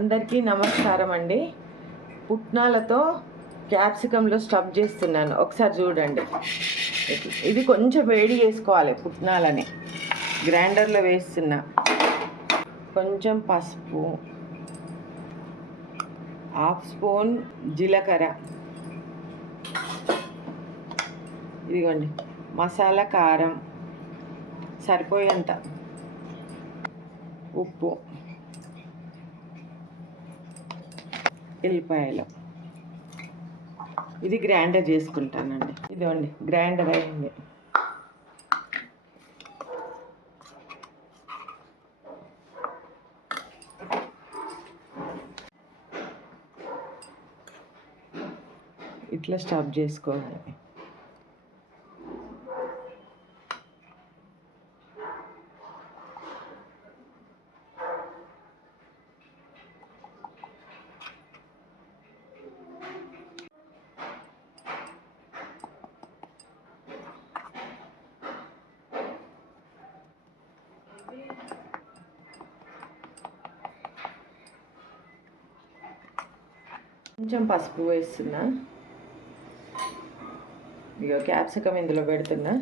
అందరికీ నమస్కారం అండి. పుట్నాలతో క్యాప్సికంలో స్టఫ్ చేస్తున్నాను. ఒకసారి చూడండి. ఇది కొంచెం వేడి చేసుకోవాలి. పుట్నాలని గ్రైండర్లో వేస్తున్నా. కొంచెం పసుపు, హాఫ్ స్పూన్ జీలకర్ర, ఇదిగోండి మసాలా కారం సరిపోయేంత, ఉప్పు, ఎల్లిపాయలు. ఇది గ్రైండర్ చేసుకుంటానండి. ఇదిగోండి గ్రైండర్ అయింది. ఇట్లా స్టఫ్ చేసుకోవాలి. కొంచెం పసుపు వేస్తున్నా. ఇక క్యాప్సికం ఇందులో పెడుతున్నా.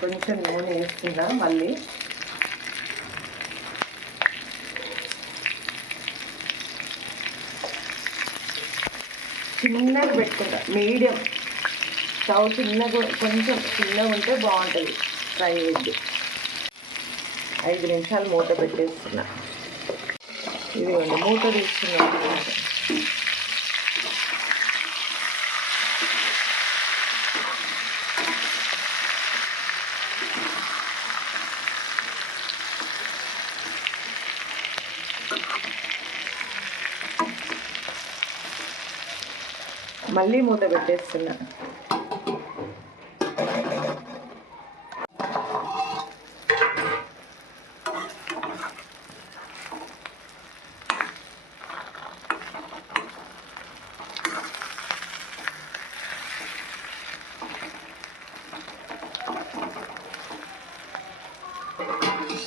కొంచెం నూనె వేస్తున్నా. మళ్ళీ చిన్నగా పెట్టుకుంటా. మీడియం స్టవ్ చిన్నగా, కొంచెం చిన్నగా ఉంటే బాగుంటుంది ఫ్రై అయ్యింది. 5 నిమిషాలు మూత పెట్టేస్తున్నా. ఇదిగోండి మూత తీసుకున్నా. మళ్ళీ మూత పెట్టేస్తున్నా.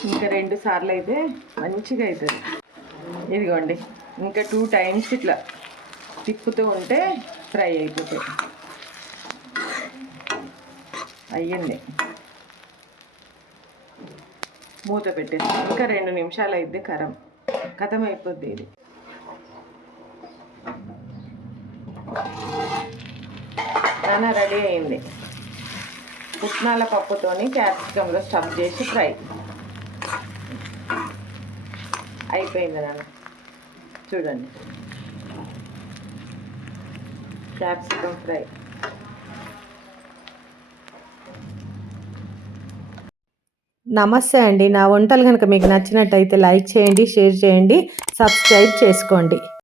ఇంకా 2 సార్లు అయితే మంచిగా అవుతుంది. ఇదిగోండి ఇంకా 2 టైమ్స్ ఇట్లా తిప్పుతూ ఉంటే ఫ్రై అయిపోతాయి. అయ్యింది. మూత పెట్టేసి ఇంకా 2 నిమిషాలు అయితే కథం అయిపోద్ది. ఇది చాలా రెడీ అయింది. పుట్నాల పప్పుతోని క్యాప్సికంలో స్టఫ్ చేసి ఫ్రై అయిపోయింది. నాన్న చూడండి, క్యాప్సికం ఫ్రై. నమస్తే అండి. నా వంటలు కనుక మీకు నచ్చినట్టయితే లైక్ చేయండి, షేర్ చేయండి, సబ్స్క్రైబ్ చేసుకోండి.